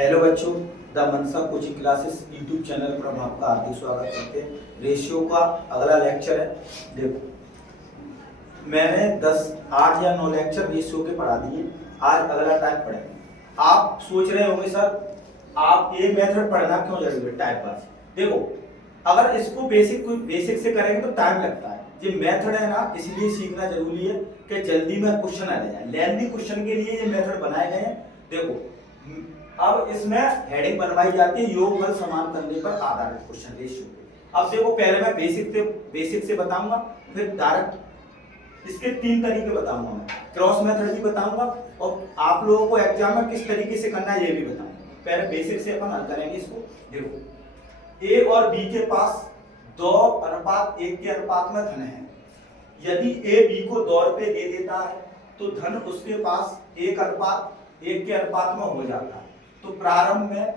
Hello बच्चों, the Mansa coaching classes YouTube channel पर हम आपका हार्दिक स्वागत करते हैं। रेशियो का अगला लेक्चर है। देखो, मैंने 8 या 9 लेक्चर रेशियो के पढ़ा दिए। आज अगला टाइप पढ़ेंगे। आप सोच रहे होंगे सर, आप ये मेथड पढ़ना क्यों जरूरी है टाइप पास। देखो, अगर इसको बेसिक से करेंगे तो टाइम लगता है। ये मेथड है ना, इसलिए सीखना जरूरी है कि जल्दी में क्वेश्चन आ जाए। लेंथी क्वेश्चन के लिए ये मेथड बनाए गए हैं। देखो, अब इसमें हेडिंग बनवाई जाती है योगफल समान करने पर आधारित क्वेश्चन रेशियो। अब देखो, पहले मैं बेसिक से बताऊंगा, फिर डायरेक्ट इसके 3 तरीके बताऊंगा। मैं क्रॉस मेथड भी बताऊंगा और आप लोगों को एग्जाम में किस तरीके से करना है ये भी बताऊंगा। पहले बेसिक से अपन हल करेंगे इसको। देखो, ए और बी के पास 2:1 के अनुपात में धन है। यदि ए बी को 2 रुपए दे देता है तो धन उसके पास 1:1 के अनुपात में हो जाता है। तो प्रारंभ में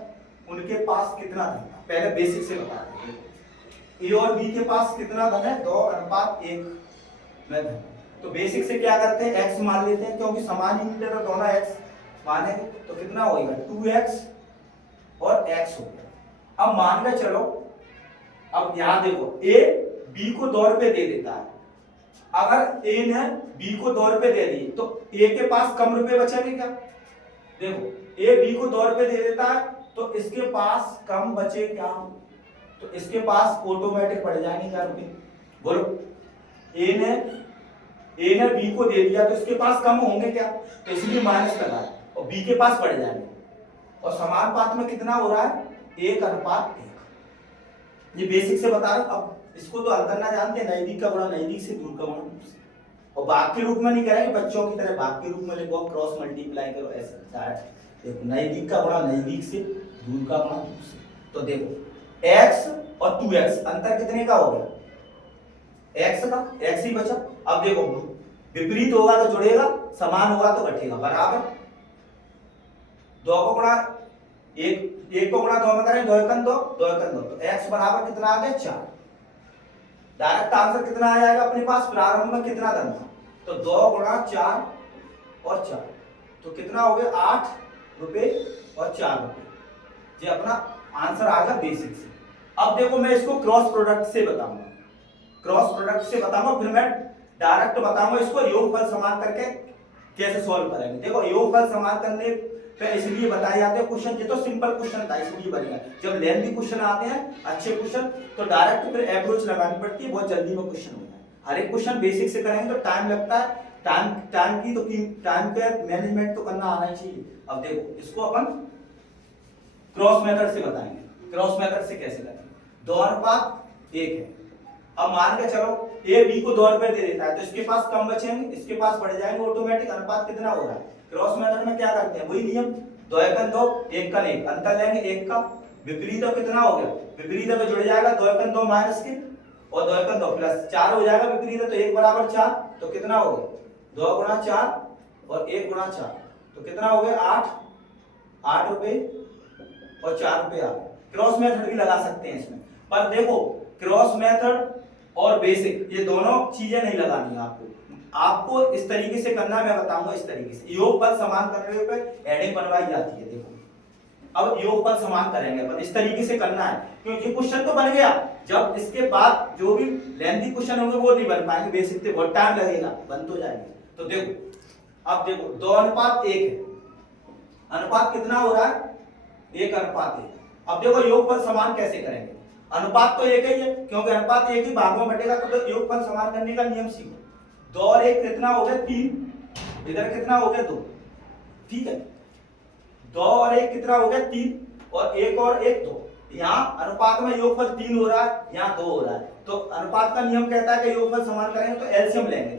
उनके पास कितना धन था, पहले बेसिक से बता दें। ए और बी के पास कितना धन है, 2:1 में धन। तो बेसिक से क्या करते हैं, x मान लेते हैं, क्योंकि समान यूनिट है तो दोनों x मानेंगे। तो कितना होगा, 2x और x हो गया। अब मान के चलो, अब यहां देखो, a b को 2 रुपए दे देता है। अगर a ने b को 2 रुपए दे दिए तो a के पास कम रुपए बचेंगे क्या। देखो, a b को 2 रुपए दे देता है तो इसके पास कम बचे क्या, तो इसके पास ऑटोमेटिक बढ़ जाएंगे क्या रुपए। बोलो, a ने b को दे दिया तो इसके पास कम होंगे क्या, तो इसलिए माइनस लगा है और b के पास बढ़ जाएंगे। और समानुपात में कितना हो रहा है, 1:1। ये बेसिक से बता रहा हूं। अब इसको तो हल करना जानते हैं, नजदीक का गुणा नजदीक से, दूर का गुणा दूर से। और भाग के रूप में नहीं करेंगे, बच्चों की तरह भाग के रूप में लिखो, क्रॉस मल्टीप्लाई करो, ऐसे देखो, नजदीक का गुणा नजदीक से, दूर का गुणा दूर से। तो देखो, x और 2x अंतर कितने का हो गया, x का, x ही बचा। अब देखो, विपरीत होगा तो जुड़ेगा, समान होगा तो घटेगा, बराबर। 2 को गुणा 1 को गुणा 2 में करें, 2 एकम 2, 2 एकम 2, तो x बराबर कितना आ गया, 4। डायरेक्ट आंसर कितना आ जाएगा अपने पास, प्रारंभ में कितना धन था, तो 2 गुणा 4 और 4, तो कितना हो गया, 8 रुपए और 4 रुपए। ये अपना आंसर आ गया बेसिक से। अब देखो, मैं इसको क्रॉस प्रोडक्ट से बताऊंगा, क्रॉस प्रोडक्ट से बताऊंगा, फिर मैं डायरेक्ट बताऊंगा इसको योगफल समान करके कैसे सॉल्व करेंगे। देखो, योगफल समान करने पे इसलिए बताए जाते हैं क्वेश्चन, ये तो सिंपल क्वेश्चन था इसलिए बनेगा। जब लेंथी क्वेश्चन आते हैं, अच्छे क्वेश्चन, तो डायरेक्ट फिर अप्रोच लगानी पड़ती है, बहुत जल्दी में क्वेश्चन होता है। हर एक क्वेश्चन बेसिक से करेंगे तो टाइम लगता है, टाइम पे मैनेजमेंट तो करना आना ही चाहिए। अब देखो, इसको अपन क्रॉस मेथड से बताएंगे। क्रॉस मेथड से कैसे करेंगे, 2:1 है। अब मान के चलो, ए बी को 2 रुपए दे देता है तो इसके पास कम बचेंगे, इसके पास बढ़ जाएंगे, ऑटोमेटिक अनुपात कितना हो रहा है। क्रॉस मेथड में क्या करते हैं, वही नियम, 2 एकम 2, 1 का 1, अंतर लेंगे 1 का। विपरीत कितना हो गया, विपरीत तो जुड़ जाएगा, 2 एकम 2 माइनस के और 2 एकम 2 प्लस 4 हो जाएगा, विपरीत तो 1 बराबर 4, तो कितना हो गया, 2 गुणा 4 और 1 गुणा 4, तो कितना हो गया, 8 रुपए और 4 रुपए आ गए। क्रॉस मेथड भी लगा सकते हैं इसमें, पर देखो, क्रॉस मेथड और बेसिक ये दोनों चीजें नहीं लगानी है आपको इस तरीके से करना है, मैं बताऊंगा इस तरीके से। योगफल समान करने पे हेडिंग बनवाई जाती है। देखो, अब योगफल समान करेंगे अपन, इस तरीके से करना है, क्योंकि क्वेश्चन तो बन गया। जब इसके बाद जो भी लेंथी क्वेश्चन होंगे वो नहीं बन पाएंगे, बेसिक से बहुत टाइम लगेगा, बन तो जाएंगे। तो देखो, अब देखो, 2:1 है, अनुपात कितना हो रहा है, 1:1। अब देखो, योगफल समान कैसे करेंगे, अनुपात तो एक ही है, क्योंकि अनुपात एक ही भाग में बटेगा, तो योगफल समान करने का नियम सीखो। 2 और 1 कितना हो गया, 3, इधर कितना हो गया, 2, ठीक है। 2 और 1 कितना हो गया, 3, और 1 और 1 2। यहाँ अनुपात में योगफल 3 हो रहा है, यहाँ 2 हो रहा है, तो अनुपात का नियम कहता है कि योगफल समान करेंगे तो एलसीएम लेंगे,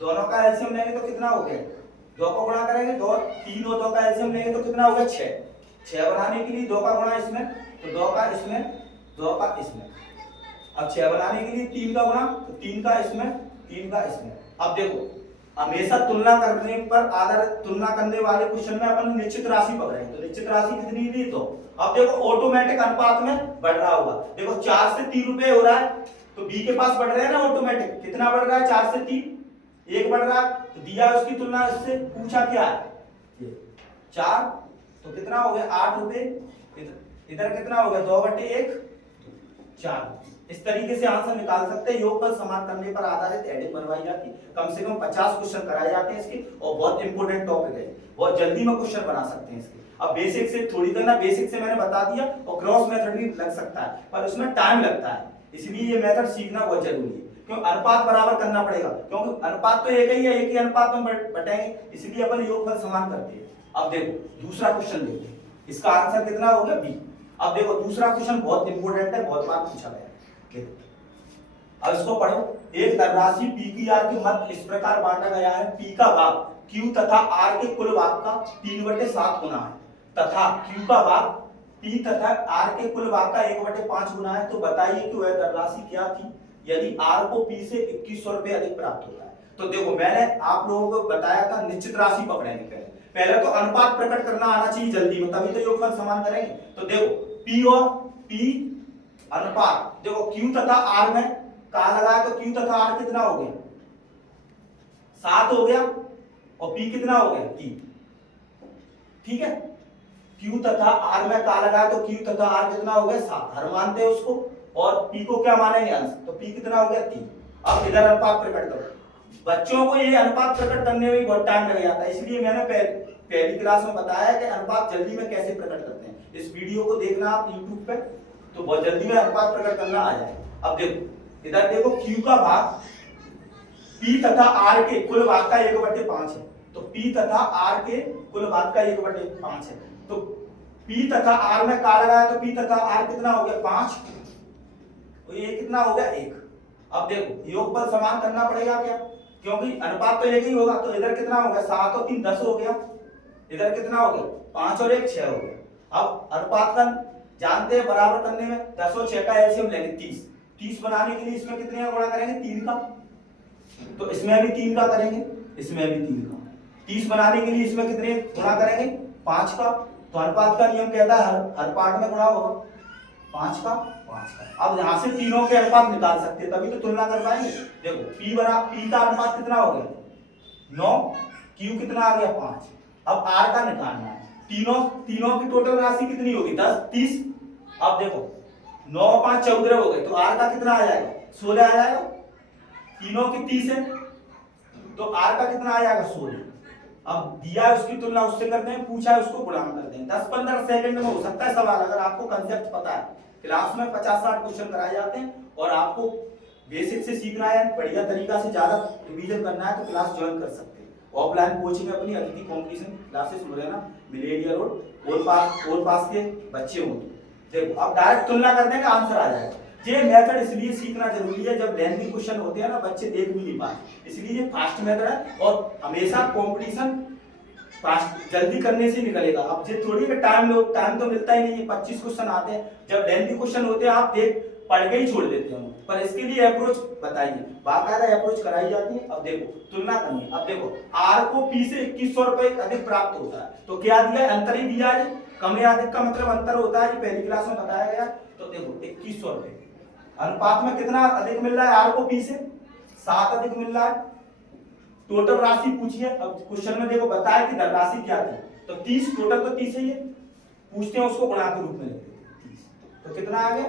दोनों का एलसीएम लेंगे तो कितना हो गया, 2 को गुणा करेंगे, 2 3 और 2 का एलसीएम लेंगे तो कितना हो गया, 6 बनाने के लिए 2 का गुणा इसमें, तो 2 का इसमें, 2 का इसमें। अब 6 बनाने के लिए 3 का गुणा, तो 3 का इसमें, 3 का इसमें। अब देखो, हमेशा तुलना करने पर आधारित, तुलना करने वाले क्वेश्चन में अपन निश्चित राशि पकड़ेंगे, तो निश्चित राशि कितनी दी, तो अब देखो ऑटोमेटिक अनुपात में बढ़ रहा होगा। देखो, 4 से 3 रुपए हो रहा है, तो बी के पास बढ़ रहे हैं ना, ऑटोमेटिक कितना बढ़ रहा है, 4 से 3, 1 बढ़ रहा है, तो दिया उसकी तुलना, इससे पूछा क्या है, 4 तो कितना हो गया 8 रुपए, इधर कितना हो गया 2/1 4। इस तरीके से आंसर निकाल सकते हैं। योगफल समान करने पर आधारित हेडिंग बनवाई जाती है। कम से कम 50 क्वेश्चन कराए जाते हैं इसके, और बहुत इंपॉर्टेंट टॉपिक है, बहुत जल्दी में क्वेश्चन बना सकते हैं इसके। अब बेसिक से थोड़ी करना, बेसिक से मैंने बता दिया, और क्रॉस मेथड भी लग सकता है, पर उसमें टाइम लगता है, इसलिए ये मेथड सीखना बहुत जरूरी है। क्यों? अनुपात बराबर करना पड़ेगा, क्योंकि अनुपात तो एक ही है, एक ही अनुपात में बटेंगे, इसलिए अपन योगफल समान करते हैं। अब देखो दूसरा क्वेश्चन देखो, इसका आंसर कितना हो गया बी। अब देखो दूसरा क्वेश्चन बहुत इंपॉर्टेंट है, बहुत बार पूछा गया है। अब इसको पढ़ो। एक धनराशि पी की आर के मध्य इस प्रकार बांटा गया है, पी का भाग क्यू तथा आर के कुल भाग का 3/7 गुना है, तथा क्यू का भाग पी तथा आर के कुल भाग का 1/5 गुना है। तो बताइए कि वह धनराशि क्या थी यदि आर को पी से 2100 रुपए अधिक प्राप्त होता है। तो देखो मैंने आप लोगों को बताया था निश्चित राशि पकड़ेंगे, पहले तो अनुपात प्रकट करना आना चाहिए जल्दी में, तभी तो योगफल समान करेंगे। तो देखो पी और पी अनुपात, देखो Q तथा R में कहा लगाया, तो Q तथा R कितना हो गया 7 हो गया, और P कितना हो गया 3। ठीक है, Q तथा R में कहा लगाया, तो Q तथा R कितना हो गया 7, हर मानते हैं उसको, और P को क्या मानेंगे अंश, तो P कितना हो गया 3। अब इधर अनुपात प्रकट करो। बच्चों को ये अनुपात प्रकट करने में बहुत टाइम लग जाता है, इसलिए मैंने पहली क्लास में बताया कि अनुपात जल्दी में कैसे प्रकट करते हैं। इस वीडियो को देखना आप YouTube पे, तो बहुत जल्दी में अनुपात प्रकट करना आ जाए। अब देखो इधर देखो Q का भाग P तथा R के कुल भाग का 1/5 है, तो P तथा R के कुल भाग का 1/5 है, तो P तथा R में का लगाया, तो P तथा R कितना हो गया 5, तो ये कितना हो गया 1। अब देखो योगफल समान करना पड़ेगा क्या, क्योंकि अनुपात तो एक ही होगा, तो इधर कितना हो गया 7 और 3 10 हो गया, इधर कितना हो गया 5 और 1 6 हो गया। अब अनुपात का जानते हैं बराबर करने में 10 और 6 का एलसीएम लेंगे 30 बनाने के लिए इसमें कितने का गुणा करेंगे 3 का, तो इसमें भी 3 का करेंगे, इसमें भी 3 का। 30 बनाने के लिए इसमें कितने गुणा करेंगे 5 का, तो अनुपात का नियम कहता है हर पार्ट में गुणा होगा 5 का। अब यहां से तीनों के अनुपात निकाल सकते हैं, तभी तो तुलना कर पाएंगे। देखो P का अनुपात कितना हो गया 9, Q कितना आ गया 5। अब R का निकालना है, तीनों की टोटल राशि कितनी होगी 10 30। अब देखो 9 5 14 हो गए, तो R का कितना आ जाएगा 16 आ जाएगा, तीनों की 30 है, तो R का कितना आ जाएगा 16। अब दिया है उसकी तुलना उससे करते हैं, पूछा है उसको गुणा करते हैं। 10-15 सेकंड में हो सकता है सवाल, अगर आपको कंसेप्ट पता है। क्लास में 50-60 क्वेश्चन कराए जाते हैं, और आपको बेसिक से सीखना है, बढ़िया तरीका से ज्यादा रिवीजन करना है, तो क्लास ज्वाइन कर सकते हैं। ऑफलाइन कोचिंग अपनी अतिथि competition classes Morena millennia road और पास के बच्चे हो। देखो अब डायरेक्ट तुलना कर देंगे आंसर आ जाएगा। ये मेथड इसलिए सीखना जरूरी है, जब लेंथी क्वेश्चन होते हैं ना बच्चे देख भी नहीं पाते, इसलिए ये फास्ट मेथड है, और हमेशा कंपटीशन फास्ट जल्दी करने से निकलेगा। अब ये थोड़ी कि टाइम तो मिलता ही नहीं है, 25 क्वेश्चन आते हैं, जब लेंथी क्वेश्चन होते हैं आप देख पढ़ के ही छोड़ देते हो, पर इसके लिए अप्रोच बताइए, बाकायदा अप्रोच कराई जाती है। अब देखो तुलना करनी है। अब देखो R को P से 2100 रुपए अधिक प्राप्त होता है, तो क्या दिया अंतर ही दिया है, कम या अधिक का मतलब अंतर होता है, पहली क्लास में बताया गया। तो देखो 2100 रुपए अनुपात में कितना अधिक मिल रहा है, R को P से 7 अधिक मिल रहा है। टोटल राशि पूछी है, अब क्वेश्चन में देखो बताया कि धनराशि क्या थी, तो 30, टोटल तो 30 ही है, पूछते हैं उसको गुणा के रूप में लेते हैं 30, तो कितना आ गया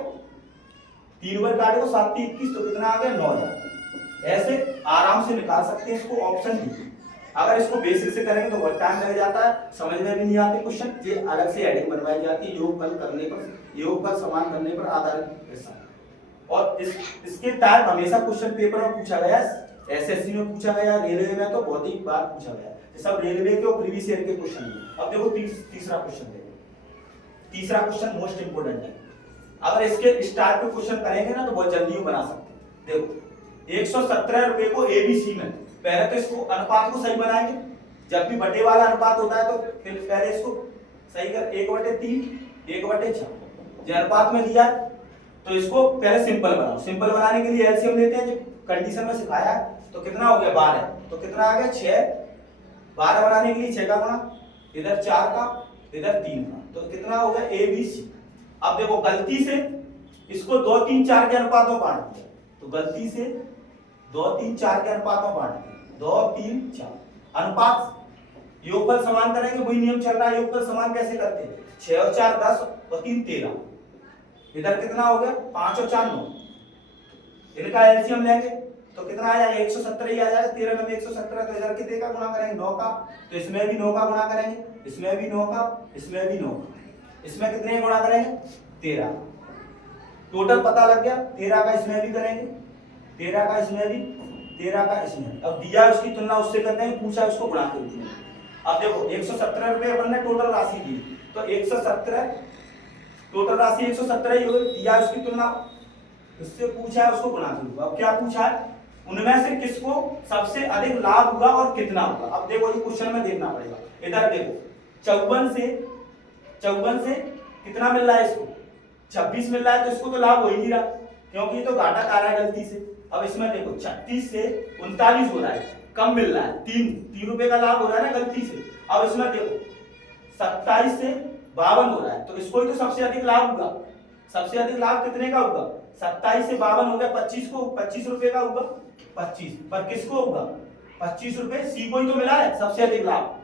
3 बार काटेगा 7 3 21, तो कितना आ गया 9000। ऐसे आराम से निकाल सकते हैं इसको, ऑप्शन डी। अगर इसको बेसिक से करेंगे तो बहुत टाइम लग जाता है, समझ में भी नहीं आते क्वेश्चन, ये अलग से हेडिंग बनवाई जाती है योगफल करने पर, योगफल समान करने पर आधारित प्रश्न। और इसके टाइप हमेशा क्वेश्चन पेपर में पूछा गया है, एसएससी में पूछा गया, रेलवे में तो बहुत ही बार पूछा गया, ये सब रेलवे के और प्रीवियस ईयर के क्वेश्चन है। अब देखो तीसरा क्वेश्चन देखो, तीसरा क्वेश्चन मोस्ट इंपोर्टेंट है, अगर इसके स्टार्ट पे क्वेश्चन करेंगे ना तो बहुत जल्दी बना सकते हैं। देखो 117 रुपए को एबीसी में, पहले तो इसको अनुपात को सही बनाएंगे, जब भी बटे वाला अनुपात होता है तो फिर पहले इसको सही कर 1/3 1/6 जो अनुपात में दिया है, तो इसको पहले सिंपल बनाओ। सिंपल बनाने के लिए एलसीएम लेते हैं, जो कंडीशन में सिखाया है, तो कितना हो गया 12, तो कितना आ गया 6। 12 बनाने के लिए 6 का गुणा, इधर 4 का इधर 3 का, तो कितना हो गया एबीसी। अब देखो गलती से इसको 2 3 4 के अनुपात में बांट दिया, तो गलती से 2 3 4 के अनुपात में बांट दिया, 2 3 4 अनुपात योगफल समान करेंगे, वही नियम चल रहा है। योगफल समान कैसे करते हैं? 6 और 4 10 और 3 13। इधर कितना हो गया? 5 और 4 9। इनका एलसीएम लेंगे तो कितना आ जाएगा? 117 ही आ जाएगा। 13 में 117, तो इधर कितने का गुणा करेंगे? 9 का। तो इसमें भी 9 का गुणा करेंगे, इसमें भी 9 का, इसमें भी 9 का। इसमें कितने गुणा करेंगे? 13। टोटल पता लग गया। 13 का इसमें भी करेंगे, 13 का इसमें भी, 13 का इसमें। अब दिया उसकी तुलना उससे करते हैं, पूछा उसको गुणा कर दिया। अब देखो 117 रुपए अपन ने टोटल राशि दी, तो 117 टोटल राशि 117 ही होगी। दिया उसकी तुलना, उससे पूछा है उसको गुणा कर दो। अब क्या पूछा है? उनमें से किसको सबसे अधिक लाभ हुआ और कितना हुआ। अब देखो ये क्वेश्चन में देखना पड़ेगा। इधर देखो 54 से कितना मिल रहा है इसको? 26 मिल रहा है, तो इसको तो लाभ हो ही नहीं रहा क्योंकि ये तो घाटा आ रहा है गलती से। अब इसमें देखो 36 से 39 हो रहा है, कम मिल रहा है, 3 रुपए का लाभ हो रहा है ना गलती से। अब इसमें देखो 27 से 52 हो रहा है, तो इसको ही तो सबसे अधिक लाभ होगा। सबसे अधिक लाभ कितने का होगा? 27 से 52 हो गया, 25 को 25 रुपए का होगा। 25 पर किसको होगा? 25 रुपए सी को ही तो मिला है सबसे अधिक लाभ।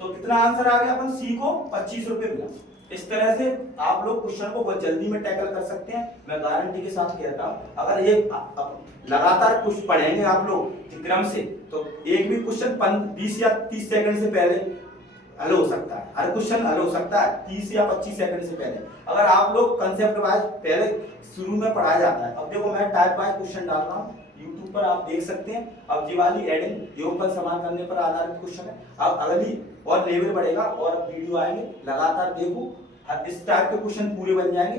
तो कितना आंसर आ गया? अपन सी को 25 रुपए मिला। इस तरह से आप लोग क्वेश्चन को बहुत जल्दी में टैकल कर सकते हैं, मैं गारंटी के साथ कहता हूं। अगर ये लगातार कुछ पढ़ेंगे आप लोग क्रम से, तो एक भी क्वेश्चन 20 या 30 सेकंड से पहले हल हो सकता है। हर क्वेश्चन हल हो सकता है 30 या 25 सेकंड से पहले, अगर आप लोग कंसेप्ट वाइज पहले शुरू में पढ़ाया जाता है। अब देखो मैं टाइप बाय क्वेश्चन डाल रहा हूँ यूट्यूब पर, आप देख सकते हैं। अब ये वाली एडिंग योगफल समान करने पर आधारित क्वेश्चन है। अब अगली और लेवल बढ़ेगा और वीडियो आएंगे, लगातार देखो, इस टाइप के क्वेश्चन पूरे बन जाएंगे।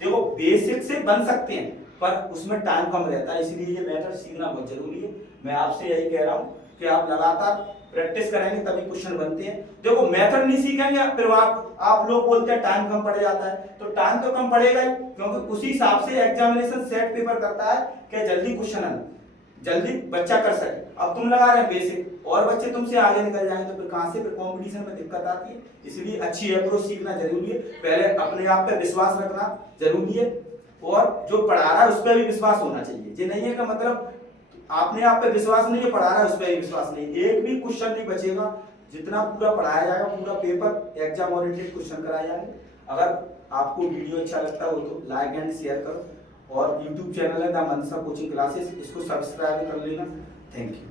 देखो बेसिक से बन सकते हैं पर उसमें टाइम कम रहता है, इसलिए ये मेथड सीखना बहुत जरूरी है। मैं आपसे यही कह रहा हूँ कि आप लगातार प्रैक्टिस करेंगे तभी क्वेश्चन बनते हैं। देखो मेथड नहीं सीखेंगे फिर आप लोग बोलते हैं टाइम कम पड़ जाता है, तो टाइम तो कम पड़ेगा ही, क्योंकि उसी हिसाब से एग्जामिनेशन सेट पेपर करता है कि जल्दी क्वेश्चन जल्दी बच्चा कर सके। अब तुम लगा रहे बेसिक और बच्चे तुमसे आगे निकल जाएंगे, तो फिर कहां से? फिर कंपटीशन में दिक्कत आती है। इसलिए अच्छी अप्रोच सीखना जरूरी है। पहले अपने आप पे विश्वास रखना जरूरी है और जो पढ़ा रहा है उस पर भी विश्वास होना चाहिए। ये नहीं है कि मतलब आपने आप पे विश्वास नहीं है, पढ़ा रहा है उस पर भी विश्वास नहीं, एक भी क्वेश्चन नहीं बचेगा। जितना पूरा पढ़ाया जाएगा, पूरा पेपर एग्जाम ओरिएंटेड क्वेश्चन कराए जाएंगे। अगर आपको वीडियो अच्छा लगता हो तो लाइक एंड शेयर करो, और यूट्यूब चैनल है द मनसा कोचिंग क्लासेस, इसको सब्सक्राइब कर लेना। Thank you.